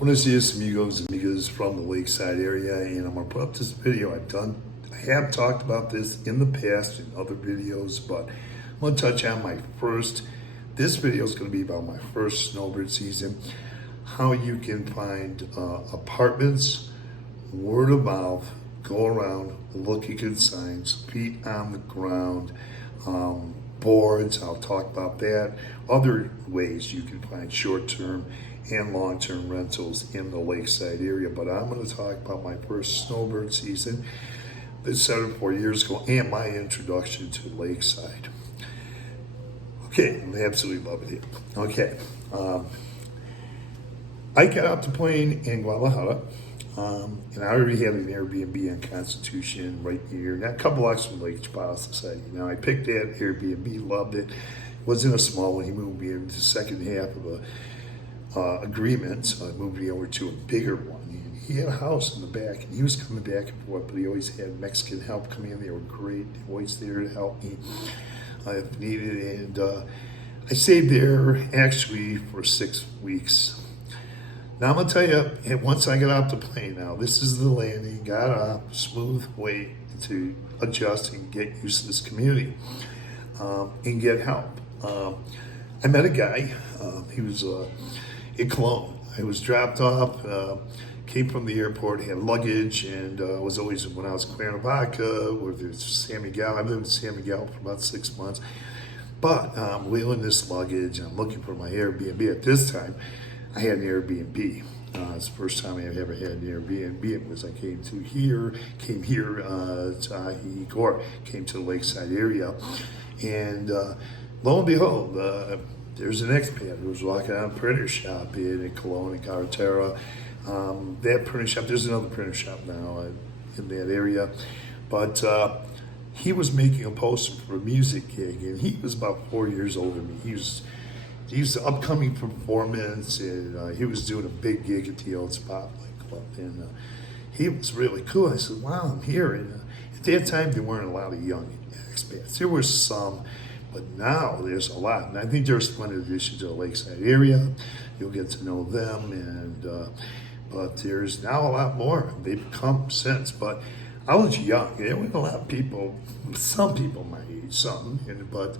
Buenos dias, amigos and amigas from the lakeside area, and I'm gonna put up this video. I have talked about this in the past in other videos, but I'm gonna touch on this video is gonna be about my first snowbird season, how you can find apartments, word of mouth, go around, look at good signs, feet on the ground, boards, I'll talk about that, other ways you can find short-term and long-term rentals in the lakeside area. But I'm going to talk about my first snowbird season that started 4 years ago and my introduction to lakeside. Okay, I absolutely love it here. Okay, I got off the plane in Guadalajara, and I already had an Airbnb on Constitution right here, not a couple blocks from Lake Chapala Society. Now I picked that Airbnb, loved it. Wasn't a small one. He moved me into the second half of a agreement, so I moved me over to a bigger one. And he had a house in the back, and he was coming back and forth, but he always had Mexican help come in. They were great, always there to help me if needed. And I stayed there actually for 6 weeks. Now I'm gonna tell you, and once I got off the plane, now this is the landing, got off, smooth way to adjust and get used to this community and get help. I met a guy, he was in Cologne. I was dropped off, came from the airport, had luggage, and was always, when I was in Cuernavaca, or there's San Miguel, I lived in San Miguel for about 6 months. But I'm wheeling this luggage, I'm looking for my Airbnb. At this time, I had an Airbnb. It's the first time I ever had an Airbnb. It was I came here to Ajijic, or came to the lakeside area, and lo and behold, there's an expat who was walking out a printer shop in Cologne and Carretera. That printer shop, there's another printer shop now in that area, but he was making a poster for a music gig, and he was about 4 years older than me. He was the upcoming performance, and he was doing a big gig at the old Spotlight Club, and he was really cool. I said, wow, I'm here. And at that time, there weren't a lot of young expats. There were some, but now there's a lot. And I think there's plenty of addition to the lakeside area. You'll get to know them, and but there's now a lot more. They've come since, but I was young. There weren't a lot of people, some people my age, but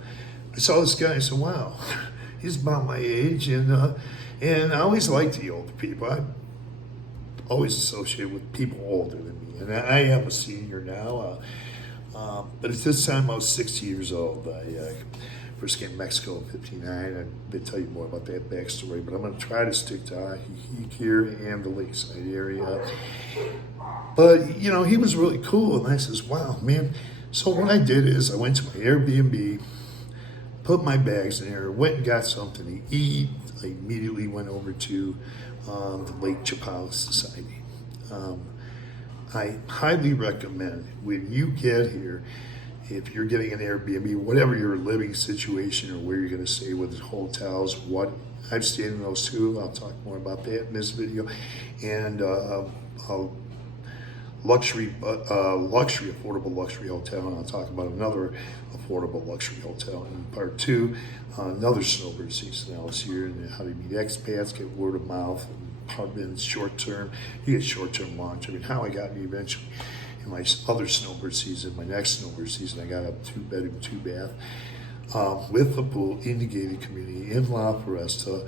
I saw this guy, I said, wow, he's about my age, and I always liked the older people. I always associate with people older than me, and I am a senior now. But at this time, I was 60 years old. I first came to Mexico in '59. I'll tell you more about that backstory, but I'm going to try to stick to Ajijic here and the lakeside area. But, you know, he was really cool, and I says, wow, man. So what I did is I went to my Airbnb, put my bags in there, went and got something to eat. I immediately went over to the Lake Chapala Society. I highly recommend when you get here, if you're getting an Airbnb, whatever your living situation or where you're going to stay with hotels, I've stayed in those too. I'll talk more about that in this video. And affordable luxury hotel, and I'll talk about another affordable luxury hotel in part 2. Another snowbird season now is here, and how to meet expats, get word of mouth, apartments, short term. You get short term, long term. And how I got me eventually in my other snowbird season, my next snowbird season, I got a 2-bedroom, 2-bath with a pool in the gated community in La Foresta.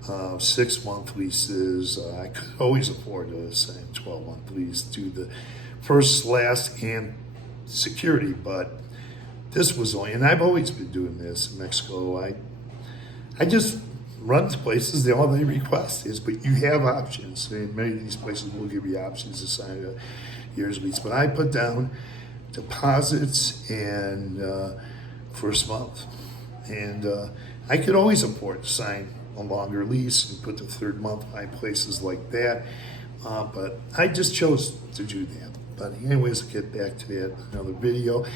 6-month leases. I could always afford to sign a 12-month lease, do the first, last, and security, but this was only, and I've always been doing this in Mexico. I just run to places, all they request is, but you have options, and many of these places will give you options to sign a year's lease, but I put down deposits and first month, and I could always afford to sign a longer lease and put the 3rd month by places like that, but I just chose to do that. But anyways, I'll get back to that in another video.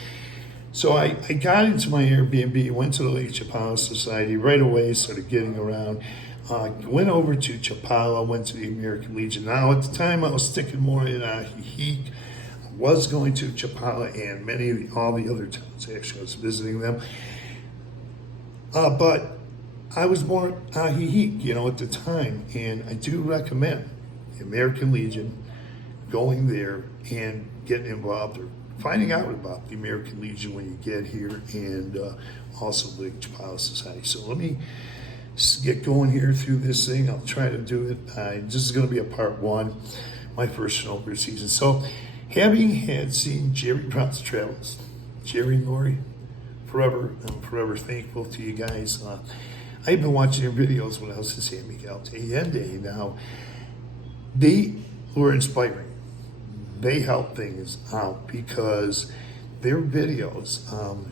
So I got into my Airbnb, went to the Lake Chapala Society right away, started getting around, went over to Chapala, went to the American Legion. Now at the time I was sticking more in Ajijic, was going to Chapala and all the other towns. Actually, I was visiting them, but I was born Ajijic, at the time, and I do recommend the American Legion going there and getting involved or finding out about the American Legion when you get here, and also the Chapala Society. So let me get going here through this thing. I'll try to do it. This is going to be a part one, my first snowboard season. So having had seen Jerry Brown's travels, Jerry and Lori, I'm forever thankful to you guys. I've been watching their videos when I was in San Miguel de Allende. Now, they were inspiring. They help things out because their videos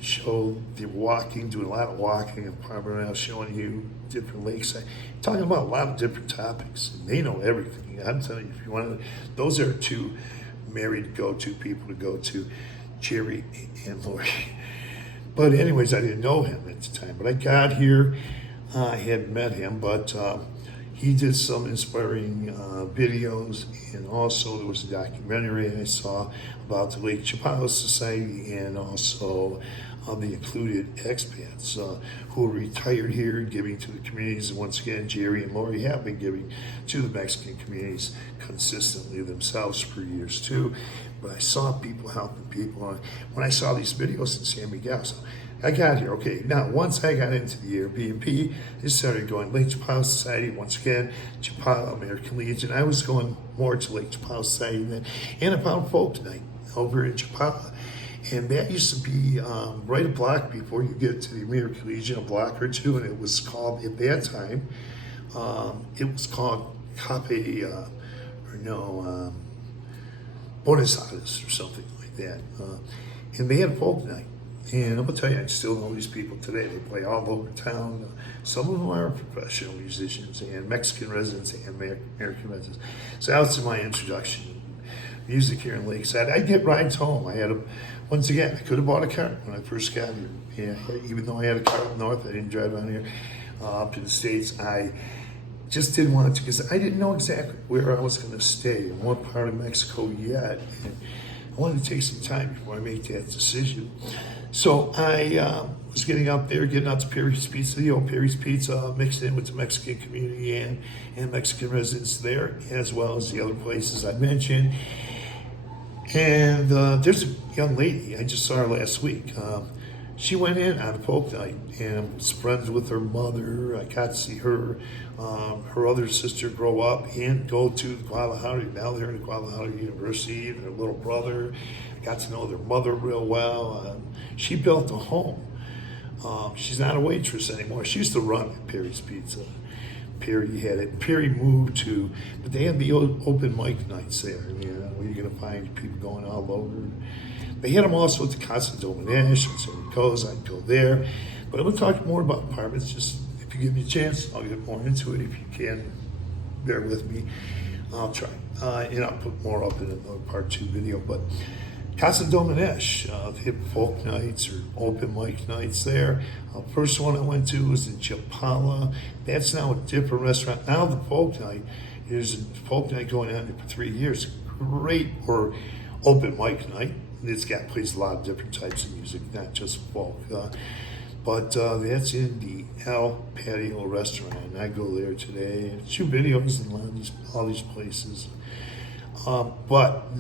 show the walking, doing a lot of walking and Parma, showing you different lakes, talking about a lot of different topics. They know everything. I'm telling you, if you want to, those are two married go-to people to go to, Jerry and Lori. But anyways, I didn't know him at the time. But I got here, I had met him, but he did some inspiring videos, and also there was a documentary I saw about the Lake Chapala Society, and also the included expats who are retired here, giving to the communities. And once again, Jerry and Lori have been giving to the Mexican communities consistently themselves for years too. But I saw people helping people when I saw these videos in San Miguel. So I got here. Okay, now once I got into the Airbnb, I started going Lake Chapala Society. Once again, Chapala, American Legion. I was going more to Lake Chapala Society then, and I found folk tonight over in Chapala. And that used to be right a block before you get to the American Legion, a block or two, and it was called, at that time, it was called Buenos Aires or something like that. And they had folk night. And I'm going to tell you, I still know these people today. They play all over town. Some of them are professional musicians and Mexican residents and American residents. So that was my introduction. Music here in Lakeside. I get rides home. Once again, I could have bought a car when I first got here. Yeah, even though I had a car up north, I didn't drive down here up in the States. I just didn't want to, because I didn't know exactly where I was going to stay in what part of Mexico yet. And I wanted to take some time before I make that decision. So I was getting out there, getting out to Perry's Pizza, the old Perry's Pizza, mixed in with the Mexican community and Mexican residents there, as well as the other places I mentioned. And there's a young lady, I just saw her last week. She went in on a folk night and was friends with her mother. I got to see her other sister grow up and go to Guadalajara. Now they're in Guadalajara University, their little brother. I got to know their mother real well. She built a home. She's not a waitress anymore. She used to run Perry's Pizza. Perry had it. Perry moved to, but they had the open mic nights there, where you're going to find people going all over. They had them also at the Casa Dominesh, and so it goes, I'd go there. But I'm going to talk more about apartments. Just if you give me a chance, I'll get more into it. If you can, bear with me. I'll try. And I'll put more up in another part 2 video. But Casa Dominesh, they have folk nights or open mic nights there. First one I went to was in Chapala. That's now a different restaurant. Now the folk night is a folk night going on for 3 years. Great, or open mic night. It's got plays a lot of different types of music, not just folk. But that's in the El Patio restaurant. And I go there today. I shoot videos in all these places. But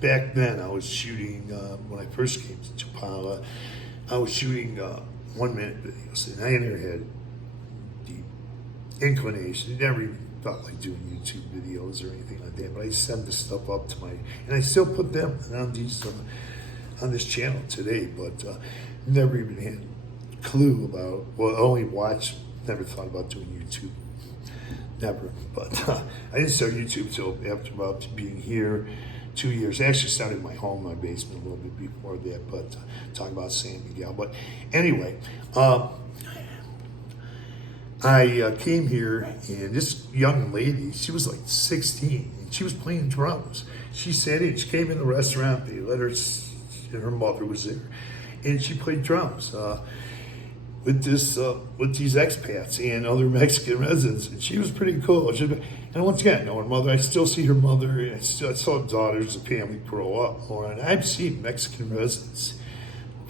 back then I was shooting, when I first came to Chapala, I was shooting 1-minute videos. And I never had the inclination, never even felt like doing YouTube videos or anything like that. But I send this stuff up to and I still put them on this channel today, but never even had a clue about, well, I only watched, never thought about doing YouTube. Never. But I didn't start YouTube till after about being here 2 years. I actually started in my home, my basement, a little bit before that, but talking about San Miguel. But anyway, I came here, and this young lady, she was like 16, and she was playing drums. She sat in, she came in the restaurant, they let her, and her mother was there, and she played drums with these expats and other Mexican residents, and she was pretty cool. And once again, her mother, I still see her mother, and I saw daughters, the family grow up more, and I've seen Mexican residents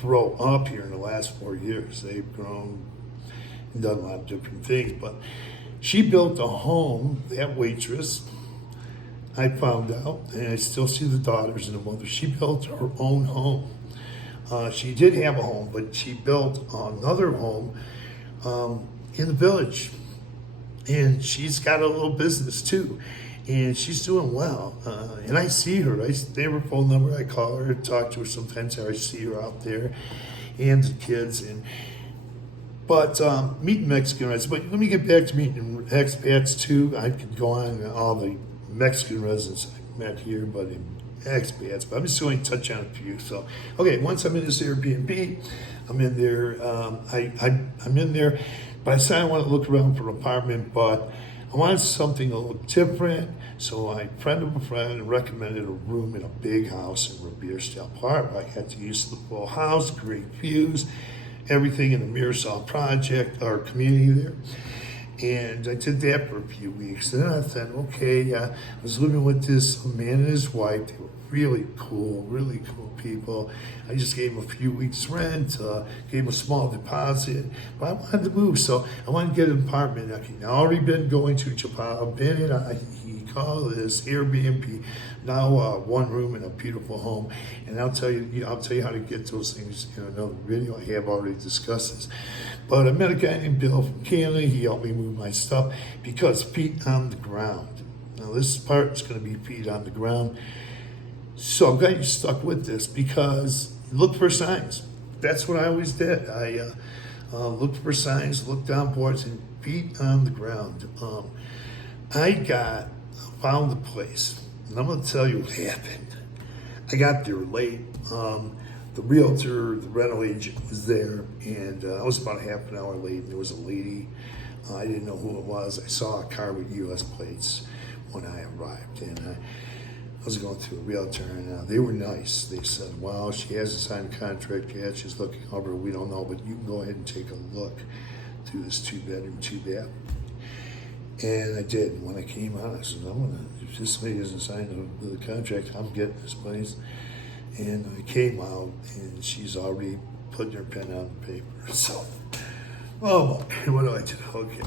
grow up here in the last 4 years. They've grown and done a lot of different things. But she built a home, that waitress, I found out, and I still see the daughters and the mother. She built her own home. She did have a home, but she built another home in the village. And she's got a little business too. And she's doing well. And I see her. They have her phone number. I call her, talk to her sometimes. I see her out there and the kids. But meeting Mexican residents. But let me get back to meeting expats too. I could go on all the Mexican residents I met here, but in expats. But I'm just going to touch on a few. So, okay, once I'm in this Airbnb, I'm in there. I'm in there. But I said I want to look around for an apartment, but I wanted something a little different. So a friend of a friend recommended a room in a big house in Revere-style Park. I had to use the full house, great views, everything in the Mirasol project, our community there. And I did that for a few weeks. And then I thought, okay, I was living with this man and his wife. They were really cool people. I just gave them a few weeks rent, gave them a small deposit, but I wanted to move, so I wanted to get an apartment. I've already been going to Chapala, been in he called this Airbnb, now one room in a beautiful home. And I'll tell you how to get those things in another video. I have already discussed this. But I met a guy named Bill from Canada. He helped me move my stuff because feet on the ground. Now this part is going to be feet on the ground. So I'm glad you stuck with this because look for signs. That's what I always did. I looked for signs, looked down boards, and feet on the ground. I found the place, and I'm going to tell you what happened. I got there late. The realtor, the rental agent was there, and I was about a half an hour late, and there was a lady. I didn't know who it was. I saw a car with U.S. plates when I arrived, and I was going through a realtor, and they were nice. They said, well, she hasn't signed a contract yet. She's looking over. We don't know, but you can go ahead and take a look through this 2-bedroom, 2-bath. And I did. And when I came out, I said, if this lady doesn't sign the contract, I'm getting this place. And I came out, and she's already putting her pen on the paper. So, oh, what do I do? Okay.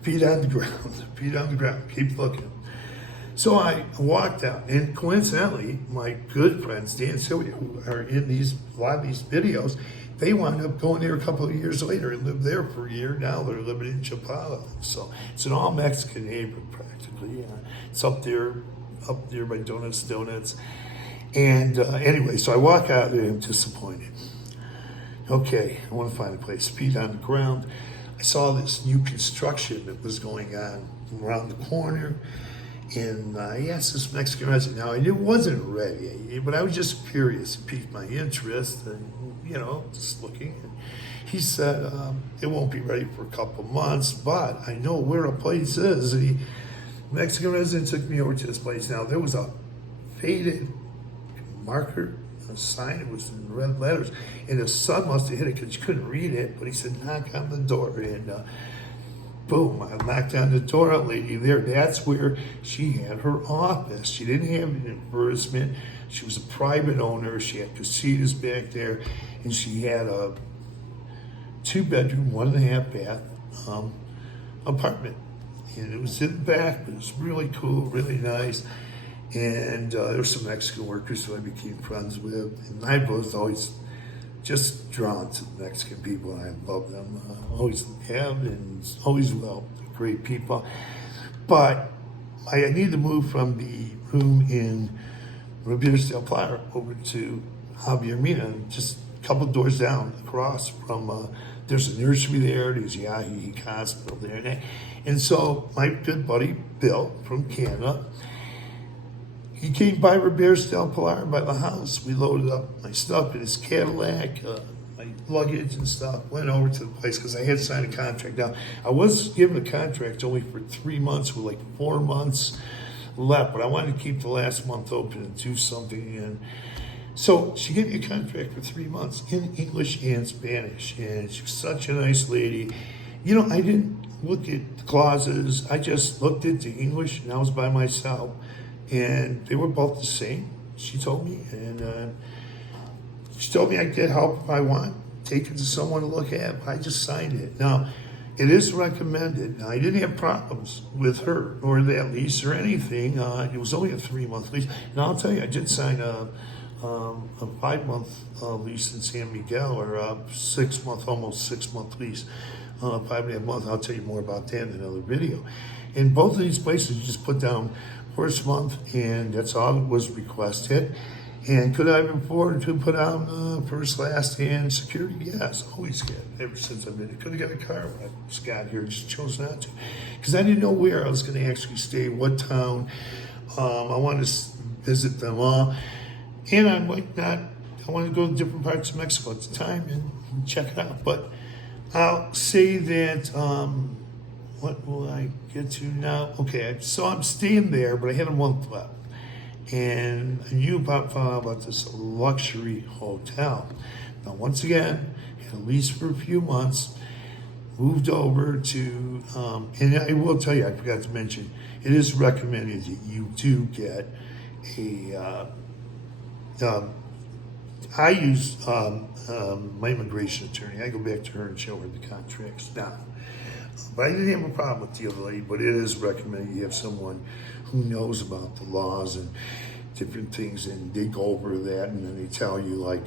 Feet on the ground, keep looking. So I walked out, and coincidentally, my good friends, Dan and Sylvia, who are in a lot of these videos, they wound up going there a couple of years later and lived there for a year. Now they're living in Chapala. So it's an all Mexican neighborhood practically. It's up there by Donuts. And anyway, so I walk out there and I'm disappointed. Okay, I want to find a place. Feet on the ground. I saw this new construction that was going on around the corner. And I asked this Mexican resident. Now, I knew it wasn't ready, but I was just curious. It piqued my interest and, just looking. And he said, it won't be ready for a couple months, but I know where a place is. And the Mexican resident took me over to this place. Now, there was a faded marker, a sign. It was in red letters. And the sun must have hit it because you couldn't read it. But he said, knock on the door. And boom, I knocked on the door, a lady there. That's where she had her office. She didn't have an advertisement. She was a private owner. She had casitas back there, and she had a 2-bedroom, 1.5-bath apartment. And it was in the back, but it was really cool, really nice. And there were some Mexican workers who I became friends with. And I was always just drawn to Mexican people, and I love them. Always have and always will. Great people. But I need to move from the room in Revere-style Park over to Javier Mina, just a couple doors down across from, there's a nursery there, there's the Ajijic hospital there. And so my good buddy, Bill from Canada, he came by Revere-style Park by the house. We loaded up my stuff in his Cadillac, my luggage and stuff, went over to the place because I had signed a contract. Now, I was given a contract only for 3 months with like 4 months left, but I wanted to keep the last month open and do something. And so she gave me a contract for 3 months in English and Spanish. And she was such a nice lady. I didn't look at the clauses. I just looked at the English, and I was by myself. And they were both the same, she told me. And she told me I'd get help if I want, take it to someone to look at. I just signed it. Now, it is recommended. Now, I didn't have problems with her or that lease or anything. It was only a 3-month lease. And I'll tell you, I did sign a 5-month lease in San Miguel, or a 6-month, almost 6-month lease, 5.5 months. I'll tell you more about that in another video. In both of these places, you just put down first month, and that's all that was requested. And could I afford to put out first, last, and security? Yes, always get. Ever since I've been, I could have got a car when I just got here, just chose not to, because I didn't know where I was going to actually stay, what town. I wanted to visit them all, and I might not. I want to go to different parts of Mexico at the time and check it out. But I'll say that. What will I get to now? Okay, so I'm staying there, but I had a month left. And you found out about this luxury hotel. Now, once again, had a lease for a few months, moved over to, and I will tell you, I forgot to mention, it is recommended that you do get a, I use my immigration attorney. I go back to her and show her the contracts now. But I didn't have a problem with the other lady, but it is recommended you have someone who knows about the laws and different things, and they go over that, and then they tell you, like,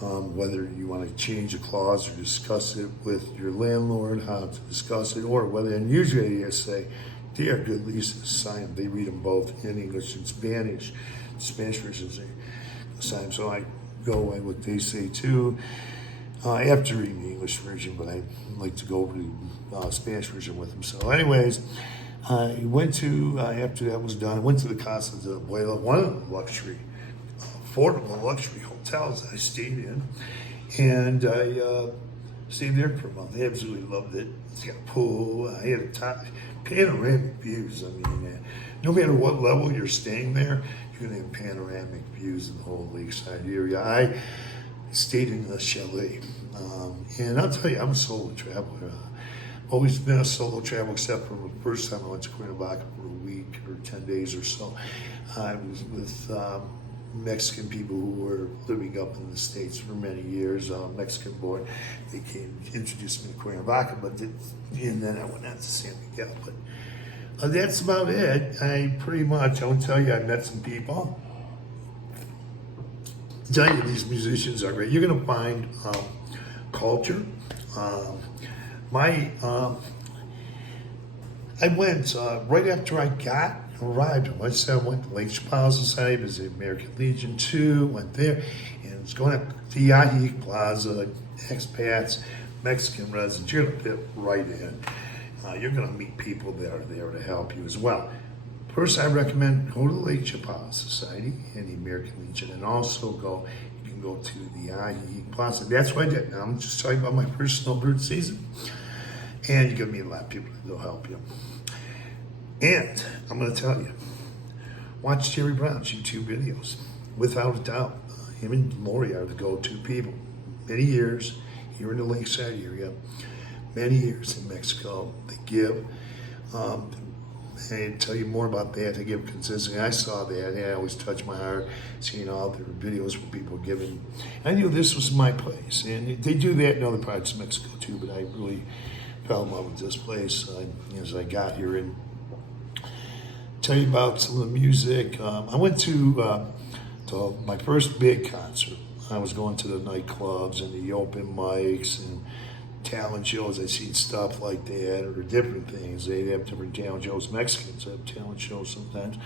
whether you want to change a clause or discuss it with your landlord, how to discuss it, or whether, and usually they say, they are good leases, sign them. They read them both in English and Spanish. The Spanish versions they sign. So I go by what they say too. I have to read the English version, but I like to go over the Spanish version with them. So anyways, I went to, after that was done, I went to the Casa de Abuela, one of the luxury, affordable luxury hotels I stayed in. And I stayed there for a month. I absolutely loved it. It's got a pool. I had a top, panoramic views. I mean, no matter what level you're staying there, you're going to have panoramic views of the whole lakeside area. I stayed in a chalet. And I'll tell you, I'm a solo traveler. Always been a solo traveler, except for the first time I went to Cuernavaca for a week or 10 days or so. I was with Mexican people who were living up in the States for many years, Mexican boy. They came, introduced me to Cuernavaca, and then I went out to San Miguel. But that's about it. I won't tell you, I met some people. Tell you, these musicians are great. You're going to find culture. I went right after I arrived. I went to Lake Chapala Society, visited the American Legion too, went there, and was going to the Ajijic Plaza, Expats, Mexican residents. You're going to fit right in. You're going to meet people that are there to help you as well. First, I recommend go to the Lake Chapala Society and the American Legion, and also you can go to the Ajijic Plaza. That's what I did. Now, I'm just talking about my first snowbird season. And you're going to meet a lot of people that will help you. And I'm going to tell you, watch Jerry Brown's YouTube videos. Without a doubt, him and Lori are the go-to people. Many years here in the Lakeside area, many years in Mexico. They give. And tell you more about that. They give consistently. I saw that, and it always touched my heart, seeing all their videos where people giving. I knew this was my place, and they do that in other parts of Mexico too. But I really fell in love with this place as I got here. And tell you about some of the music. I went to my first big concert. I was going to the nightclubs and the open mics and talent shows. I seen stuff like that, or different things. They have different talent shows. Mexicans have talent shows sometimes,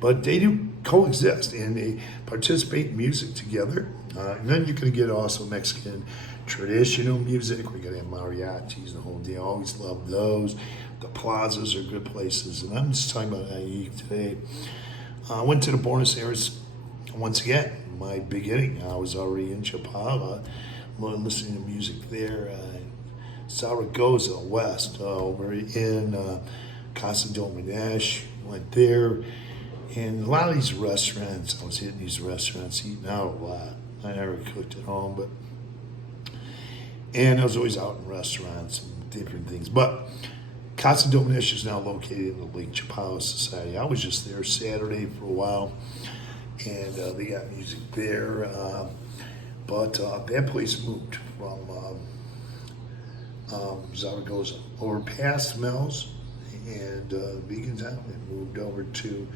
but they do coexist and they participate in music together. And then you can get also Mexican traditional music. We're gonna have mariachis, the whole deal. I always love those. The plazas are good places, and I'm just talking about Ajijic today. I went to the Buenos Aires once again. My beginning, I was already in Chapala, listening to music there. Zaragoza West, over in Casa Dominesh, went there. And a lot of these restaurants, I was hitting these restaurants, eating out a lot. I never cooked at home, and I was always out in restaurants and different things. But Casa Dominesh is now located in the Lake Chapala Society. I was just there Saturday for a while, and they got music there. But that place moved from So it goes over past Mills and Beacon Town and moved over to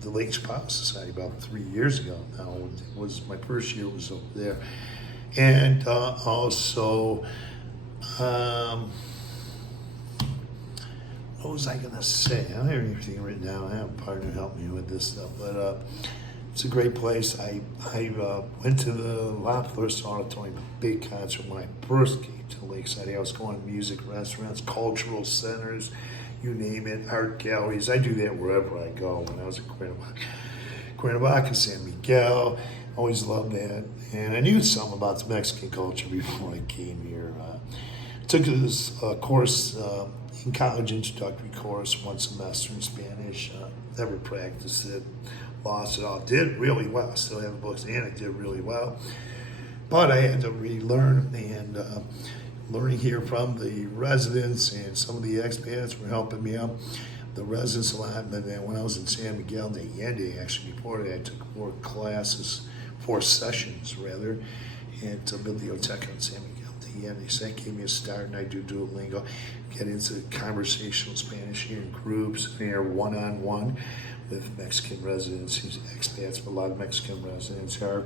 the Lake Chapala Society about 3 years ago now. It was my first year was over there. And also, what was I gonna say? I don't have anything written down. I have a partner help me with this stuff, but it's a great place. I went to the Loveless Auditorium, a big concert when I first came to Lakeside. I was going to music restaurants, cultural centers, you name it, art galleries. I do that wherever I go. When I was at Cuernavaca, San Miguel, always loved that. And I knew some about the Mexican culture before I came here. Took this course in college, introductory course, one semester in Spanish. Never practiced it, lost it all. Did really well. Still have the books, and I did really well. But I had to relearn, and learning here from the residents and some of the expats were helping me out. The residents a lot. But then when I was in San Miguel de Allende, actually before that, I took 4 sessions rather, at Biblioteca in San Miguel. So that gave me a start, and I do Duolingo, get into conversational Spanish here in groups, here one-on-one with Mexican residents, expats, but a lot of Mexican residents are.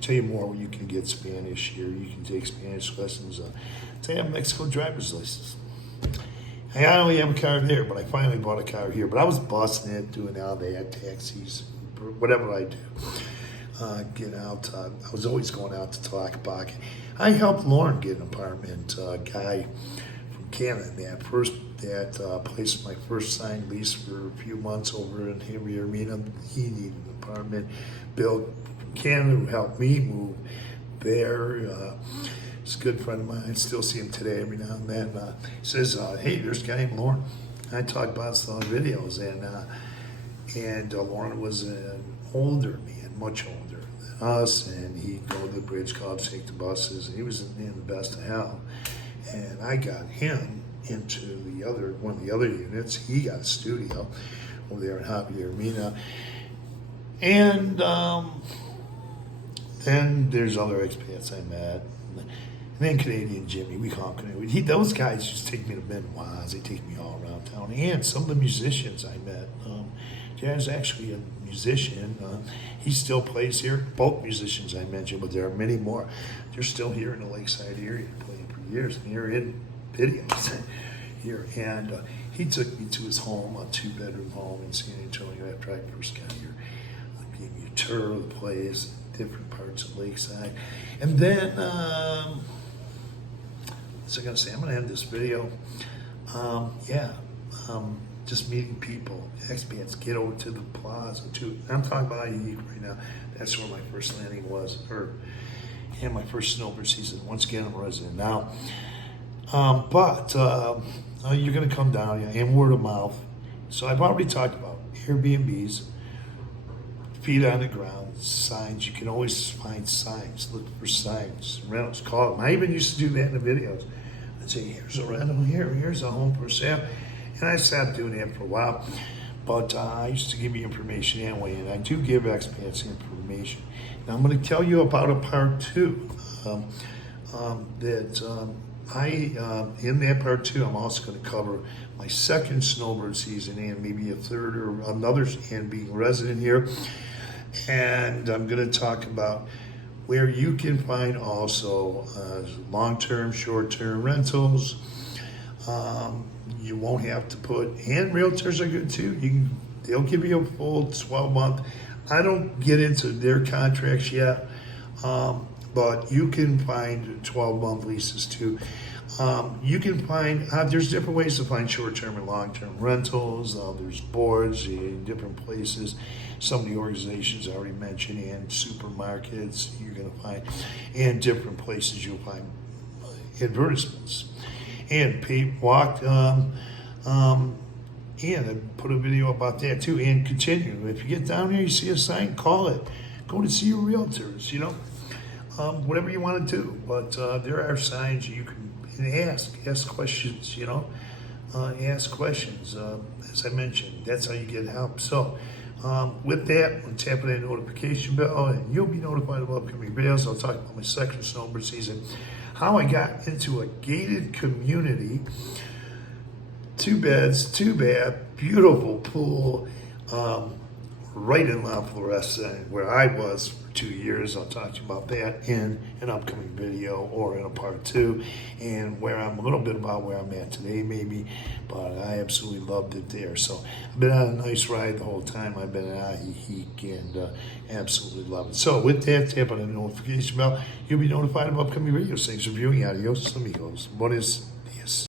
Tell you more where you can get Spanish here. You can take Spanish lessons. I have Mexico driver's license. I only have a car there, but I finally bought a car here. But I was busting it, doing all that, taxis, whatever I do. Get out. I was always going out to Tlaquepaque. I helped Lauren get an apartment. A guy from Canada that placed my first signed lease for a few months over in Riverina. He needed an apartment. Bill from Canada, who helped me move there. He's a good friend of mine. I still see him today every now and then. He says, "Hey, there's a guy named Lauren." I talk about this on videos, and Lauren was an older man, much older than us, and he'd go to the bridge clubs, take the buses. He was in the best of hell, and I got him into one of the other units. He got a studio over there in Javier Mina, and then there's other expats I met. And then Canadian Jimmy, we call him Canadian. Those guys just take me to Benoit's. They take me all around town. And some of the musicians I met. Jan's actually a musician. He still plays here. Both musicians I mentioned, but there are many more. They're still here in the Lakeside area, playing for years. And they're in videos here. And he took me to his home, a 2-bedroom home in San Antonio after I first got here. Gave me a tour of the place, different parts of Lakeside. And then, what's I gonna say? I'm gonna end this video. Just meeting people, expats, get over to the plaza too. I'm talking about Ajijic right now. That's where my first landing was, and my first snowbird season. Once again, I'm a resident now. But you're gonna come down, and word of mouth. So I've already talked about Airbnbs, feet on the ground, signs. You can always find signs. Look for signs, rentals, call them. I even used to do that in the videos. I'd say, here's a rental here, here's a home for sale. And I stopped doing that for a while. But I used to give you information anyway, and I do give expats information. Now I'm going to tell you about a part 2 in that part 2, I'm also going to cover my second snowbird season and maybe a third or another, and being resident here. And I'm going to talk about where you can find also long-term, short-term rentals. You won't have to put, and realtors are good too. They'll give you a full 12-month. I don't get into their contracts yet, but you can find 12-month leases too. You can find, there's different ways to find short-term and long-term rentals. There's boards in different places. Some of the organizations I already mentioned, and supermarkets you're going to find, and different places you'll find advertisements. And and I put a video about that too. And continue. If you get down here, you see a sign, call it. Go to see your realtors, whatever you want to do. But there are signs you can ask questions, ask questions. As I mentioned, that's how you get help. So with that, I'm tapping that notification bell, and you'll be notified of upcoming videos. I'll talk about my second snowbird season. how I got into a gated community. 2 beds, 2 bath, beautiful pool, right in La Floresta, where I was for 2 years. I'll talk to you about that in an upcoming video or in a part 2, and where I'm a little bit about where I'm at today maybe, but I absolutely loved it there. So I've been on a nice ride the whole time I've been at Ajijic, and absolutely love it. So with that, tap on the notification bell. You'll be notified of upcoming videos. Thanks for viewing. Adios, amigos. Buenos dias.